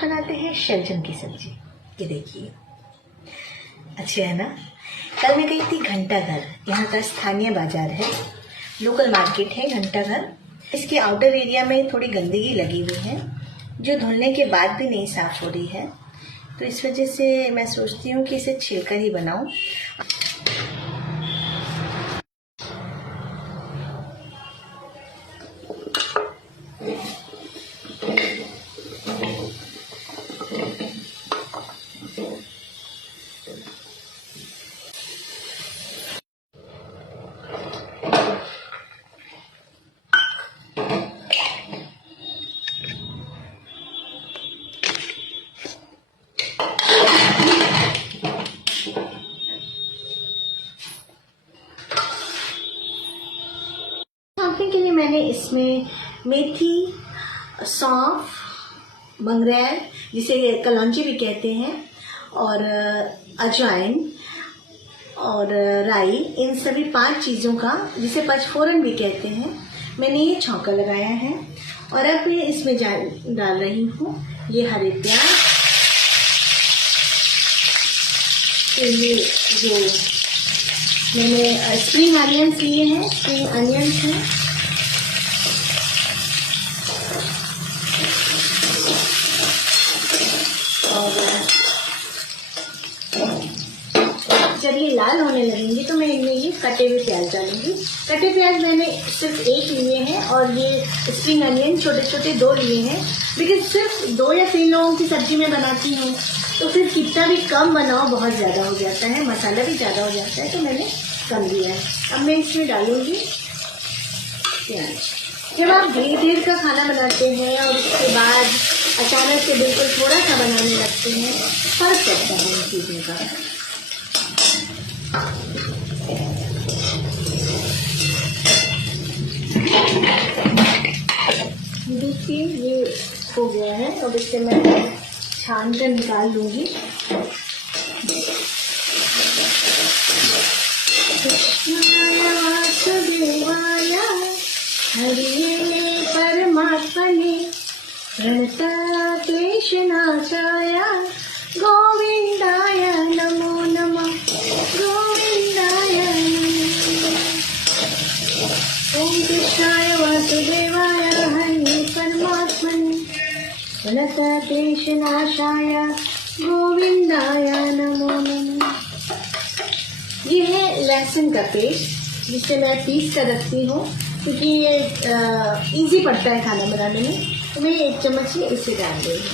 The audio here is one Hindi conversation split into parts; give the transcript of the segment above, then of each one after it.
बनाते हैं शलजम की सब्जी। ये देखिए, अच्छी है ना। कल मैं गई थी घंटाघर, यहाँ का स्थानीय बाजार है, लोकल मार्केट है घंटाघर। इसके आउटर एरिया में थोड़ी गंदगी लगी हुई है जो धुलने के बाद भी नहीं साफ हो रही है, तो इस वजह से मैं सोचती हूँ कि इसे छिलकर ही बनाऊँ। के लिए मैंने इसमें मेथी, सौंफ, मंगरेल जिसे कलौंजी भी कहते हैं, और अजवाइन और राई, इन सभी 5 चीज़ों का, जिसे पचफोरन भी कहते हैं, मैंने ये छौंका लगाया है। और अब मैं इसमें डाल रही हूँ ये हरे प्याज, ये जो मैंने स्प्रिंग अनियंस लिए हैं, स्प्रिंग अनियंस हैं, और जब ये लाल होने लगेंगे तो मैं इनमें ये कटे हुए प्याज डालूंगी। कटे प्याज मैंने सिर्फ 1 लिए हैं और ये स्प्रिंग अनियन छोटे छोटे 2 लिए हैं, लेकिन सिर्फ 2 या 3 लोगों की सब्जी में बनाती हूँ, तो फिर कितना भी कम बनाओ बहुत ज़्यादा हो जाता है, मसाला भी ज़्यादा हो जाता है, तो मैंने कम लिया है। अब मैं इसमें डालूंगी प्याज। जब आप धीरे का खाना बनाते हैं और उसके बाद अचानक से बिल्कुल थोड़ा सा बनाने लगते हैं, फर्क पड़ता है इन चीज़ों का। देखिए ये हो गया है, अब इससे मैं छान कर निकाल लूँगी। हरिये परमात्मने प्रणतक्लेश नाशाय गोविंदाय नमो नमः, गोविंदाय नमः। ओम कृष्णाय वासुदेवाय हरिये परमात्मने प्रणतक्लेश नाशाय गोविंदाय नमो नमः। ये है लहसुन का पेस्ट, जिसे मैं पीस कर रखती हूँ क्योंकि ये इजी पड़ता है खाना बनाने में, तो मैं 1 चम्मच ही इसे डाल रही हूँ।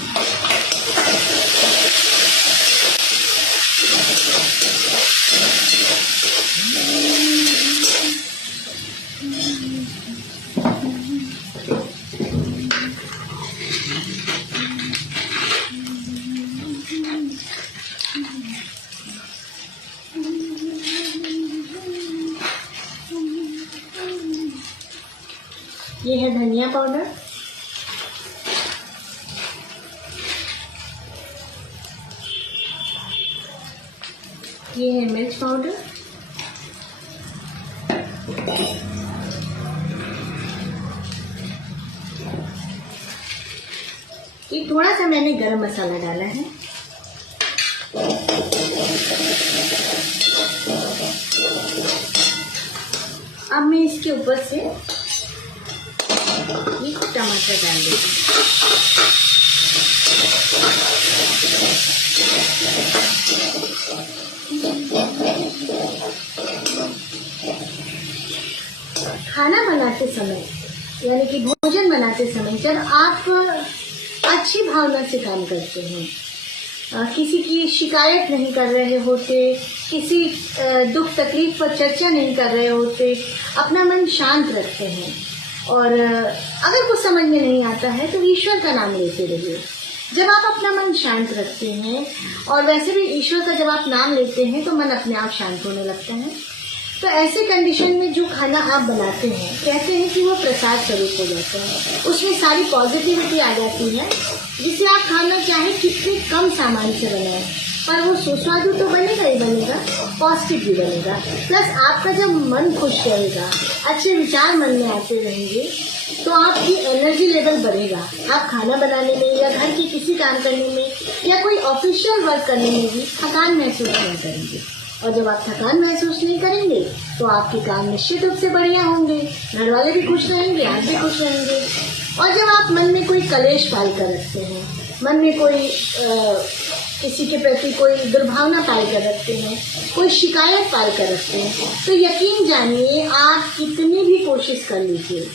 ये है धनिया पाउडर, ये है मिर्च पाउडर, ये थोड़ा सा मैंने गरम मसाला डाला है, अब मैं इसके ऊपर से ये टमाटर डाल देती हूँ। खाना बनाते समय यानी कि भोजन बनाते समय जब आप अच्छी भावना से काम करते हैं, किसी की शिकायत नहीं कर रहे होते, किसी दुख तकलीफ पर चर्चा नहीं कर रहे होते, अपना मन शांत रखते हैं, और अगर कुछ समझ में नहीं आता है तो ईश्वर का नाम लेते रहिए। जब आप अपना मन शांत रखते हैं, और वैसे भी ईश्वर का जब आप नाम लेते हैं तो मन अपने आप शांत होने लगता है, तो ऐसे कंडीशन में जो खाना आप बनाते हैं, कहते हैं कि वो प्रसाद स्वरूप हो जाता है, उसमें सारी पॉजिटिविटी आ जाती है, जिसे आप खाना चाहे कितने कम सामान से बनाएं, पर वो सुस्वादु तो बनेगा ही बनेगा, पॉजिटिव भी बनेगा। प्लस आपका जब मन खुश रहेगा, अच्छे विचार मन में आते रहेंगे, तो आपकी एनर्जी लेवल बढ़ेगा। आप खाना बनाने में या घर के किसी काम करने में या कोई ऑफिशियल वर्क करने में भी थकान महसूस नहीं करेंगे। और जब आप थकान महसूस नहीं करेंगे तो आपके काम निश्चित रूप से बढ़िया होंगे, घर वाले भी खुश रहेंगे, आप भी खुश रहेंगे। और जब आप मन में कोई कलेश पाल कर रखते हैं, मन में कोई किसी के प्रति कोई दुर्भावना पाल कर रखते हैं, कोई शिकायत पाल कर रखते हैं, तो यकीन जानिए आप कितनी भी कोशिश कर लीजिए,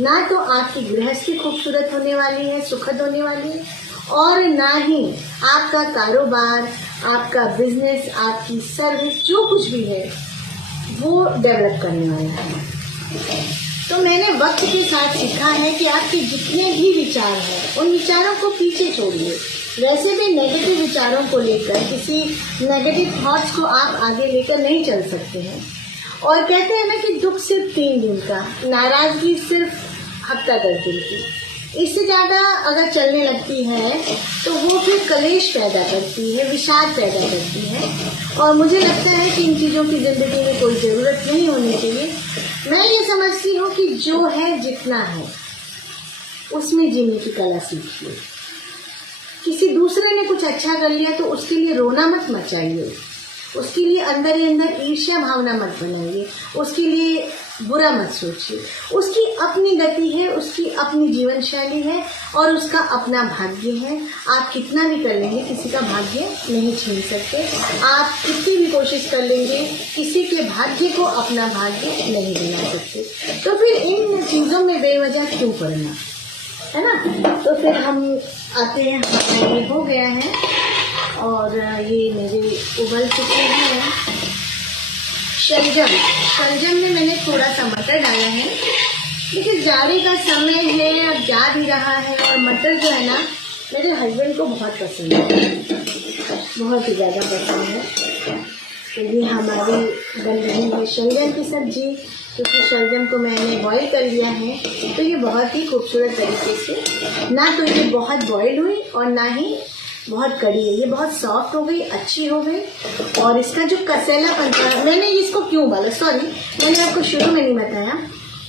ना तो आपकी गृहस्थी खूबसूरत होने वाली है, सुखद होने वाली है, और ना ही आपका कारोबार, आपका बिजनेस, आपकी सर्विस जो कुछ भी है वो डेवलप करने वाला है। तो मैंने वक्त के साथ सीखा है कि आपके जितने भी विचार हैं उन विचारों को पीछे छोड़िए। वैसे भी नेगेटिव विचारों को लेकर, किसी नेगेटिव थॉट्स को आप आगे लेकर नहीं चल सकते हैं। और कहते हैं ना कि दुख सिर्फ 3 दिन का, नाराजगी सिर्फ हफ्ता 10 दिन की। इससे ज़्यादा अगर चलने लगती है तो वो फिर कलेश पैदा करती है, विषाद पैदा करती है। और मुझे लगता है कि इन चीज़ों की ज़िंदगी में कोई ज़रूरत नहीं होनी चाहिए। मैं ये समझती हूँ कि जो है, जितना है, उसमें जीने की कला सीखिए। किसी दूसरे ने कुछ अच्छा कर लिया तो उसके लिए रोना मत मचाइए, उसके लिए अंदर ही अंदर ईर्ष्या भावना मत बनाइए, उसके लिए बुरा मत सोचिए। उसकी अपनी गति है, उसकी अपनी जीवन शैली है और उसका अपना भाग्य है। आप कितना भी कर लेंगे किसी का भाग्य नहीं छीन सकते। आप कितनी भी कोशिश कर लेंगे किसी के भाग्य को अपना भाग्य नहीं बना सकते। तो फिर इन चीज़ों में बेवजह क्यों पड़ना, है ना। तो फिर हम आते हैं, ये हो गया है और ये मेरे उबल चुके हैं। शलजम में मैंने थोड़ा सा मटर डाला है, क्योंकि जाड़े का समय है, अब जा भी रहा है। और मटर जो है ना, मेरे हस्बैंड को बहुत पसंद है, बहुत ही ज़्यादा पसंद है। तो ये हमारी बन रही है शलजम की सब्जी। क्योंकि शलजम को मैंने बॉईल कर लिया है तो ये बहुत ही खूबसूरत तरीके से, ना तो ये बहुत बॉईल हुई और ना ही बहुत कड़ी है, ये बहुत सॉफ्ट हो गई, अच्छी हो गई। और इसका जो कसेलापन था, मैंने इसको क्यों उबाला, सॉरी मैंने आपको शुरू में नहीं बताया।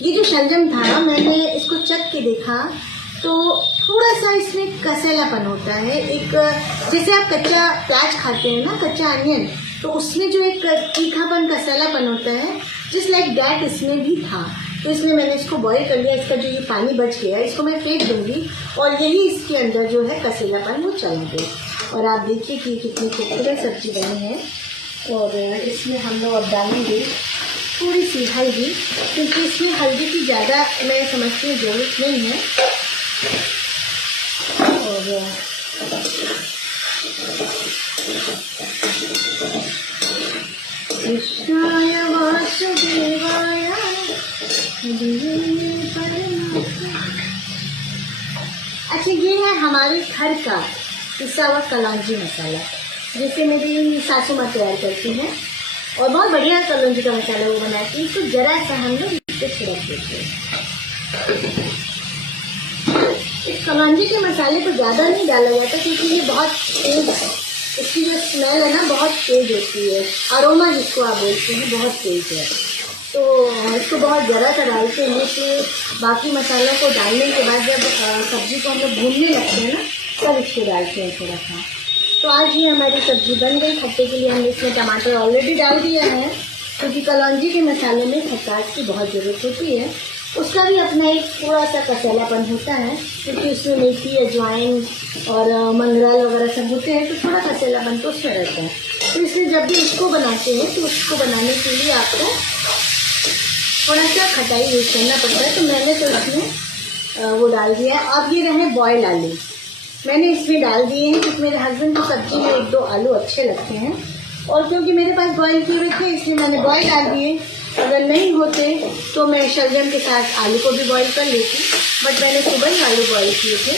ये जो शलजम था, मैंने इसको चख के देखा तो थोड़ा सा इसमें कसेलापन होता है। एक जैसे आप कच्चा प्याज खाते हैं ना, कच्चा अनियन, तो उसमें जो एक तीखापन कसेलापन होता है, जिस लाइक दैट इसमें भी था। तो इसलिए मैंने इसको बॉईल कर लिया। इसका जो ये पानी बच गया इसको मैं फेंक दूंगी और यही इसके अंदर जो है कसेलापन वो चला गया। और आप देखिए कि कितनी खूबसूरत सब्जी बनी है। और इसमें हम लोग अब डालेंगे थोड़ी सी हल्दी, क्योंकि इसमें हल्दी की ज़्यादा मैं समझती हूँ ज़रूरत नहीं है। और कृष्णाय वासुदेवाय अच्छा, ये है हमारे घर का पिसा हुआ कलौंजी मसाला, जिसे मेरी सासू माँ तैयार करती हैं और बहुत बढ़िया कलौंजी का मसाला वो बनाती है। इसको जरा सा हम लोग इससे छिड़क देते हैं। इस कलौंजी के मसाले को ज़्यादा नहीं डाला जाता क्योंकि ये बहुत तेज, इसकी जो स्मेल है ना बहुत तेज होती है, अरोमा जिसको आप बोलते हैं बहुत तेज है। तो इसको बहुत ज़रा सा डालते हैं कि बाकी मसालों को डालने के बाद जब सब्जी को हम लोग भूनने लगते हैं ना, तब इसको डालते हैं थोड़ा सा। तो आज ये हमारी सब्जी बन गई। खट्टे के लिए हमने इसमें टमाटर ऑलरेडी डाल दिया है, क्योंकि कलौंजी के मसाले में खटास की बहुत ज़रूरत होती है। उसका भी अपना एक थोड़ा सा कसेलापन होता है, क्योंकि उसमें मेथी, अजवाइन और मंगराल वगैरह सब होते हैं, तो थोड़ा कसेलापन तो उसमें रहता है। तो इसलिए जब भी उसको बनाते हैं तो उसको बनाने के लिए आपको थोड़ा सा खटाई यूज़ करना पड़ता है। तो मैंने तो इसमें वो डाल दिया है। अब ये रहे बॉयल आलू, मैंने इसमें डाल दिए हैं क्योंकि मेरे हस्बैंड को सब्जी में 1-2 आलू अच्छे लगते हैं, और क्योंकि मेरे पास बॉयल किए हुए थे इसलिए मैंने बॉयल डाल दिए। अगर नहीं होते तो मैं शलजम के साथ आलू को भी बॉईल कर लेती, बट मैंने सुबह ही आलू बॉईल किए थे,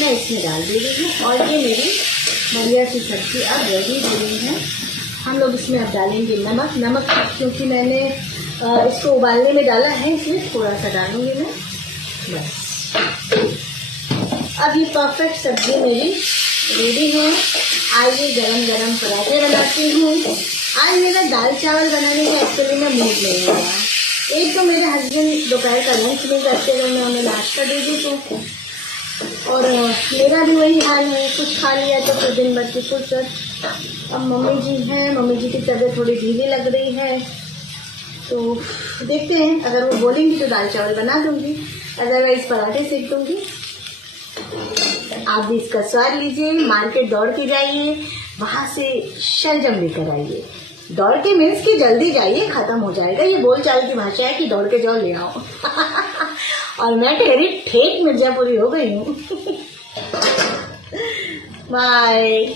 मैं इसमें डाल दे रही हूँ। और ये मेरी बढ़िया सी सब्ज़ी अब रेडी हो गई है। हम लोग इसमें अब डालेंगे नमक, क्योंकि मैंने इसको उबालने में डाला है इसलिए थोड़ा सा डालूंगी मैं, बस। अब ये परफेक्ट सब्ज़ी मेरी रेडी है। आइए गरम गरम पराठे बनाती हूँ। आज मेरा दाल चावल बनाने का एक्चुअली में मूड नहीं हो रहा, एक तो मेरे हस्बैंड दोपहर का लंच नहीं करते, तो मैं उन्हें नाश्ता दे दी तो, और मेरा भी वही हाल है, कुछ खा लिया तो फिर दिन भर की फुर्सत। अब मम्मी जी हैं, मम्मी जी की तबीयत थोड़ी ढीली लग रही है, तो देखते हैं, अगर वो बोलेंगी तो दाल चावल बना दूंगी, अदरवाइज पराठे सेक दूंगी। आप भी इसका स्वाद लीजिए, मार्केट दौड़ के जाइए, वहां से शलजम लेकर आइए। दौड़ के मीन्स कि जल्दी जाइए, खत्म हो जाएगा। ये बोलचाल की भाषा है कि दौड़ के जाओ ले आओ। और मैं ठहरी ठेठ मिर्जापुरी हो गई हूँ। बाय।